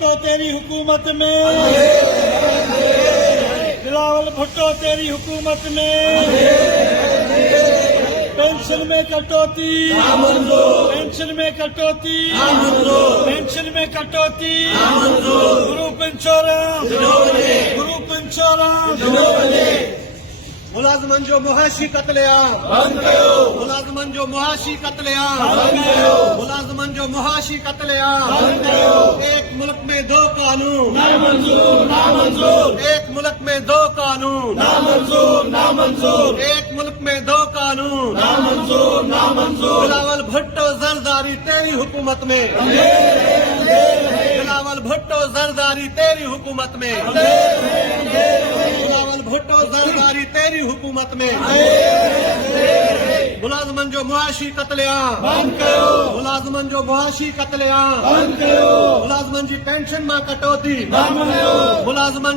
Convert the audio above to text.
भुट्टो तेरी हुकूमत में, बिलावल भुट्टो तेरी हुकूमत में पेंशन में कटौती, पेंशन में कटौती, पेंशन में कटौती, ग्रुप इंश्योरेंस, ग्रुप इंश्योरेंस, मुलाजमन जो मुहाशी कत्लेआम, मुलाजमन जो मुहाशी कत्लेआम, मुलाजमन जो मुहाशी कत्लेआम। एक मुल्क में दो कानून, एक मुल्क में दो कानून, एक मुल्क में दो कानून। बिलावल भुट्टो जरदारी तेरी हुकूमत में, बिलावल भुट्टो जरदारी तेरी हुकूमत में, बिलावल भुट्टो जरदारी तेरी हुकूमत में। मुलाजमन जो मुआशी कत्लेआम, मुलाजमन जो मुआशी कत्लेआम, मुलाजमन जी पेंशन में कटौती, मुलाजमन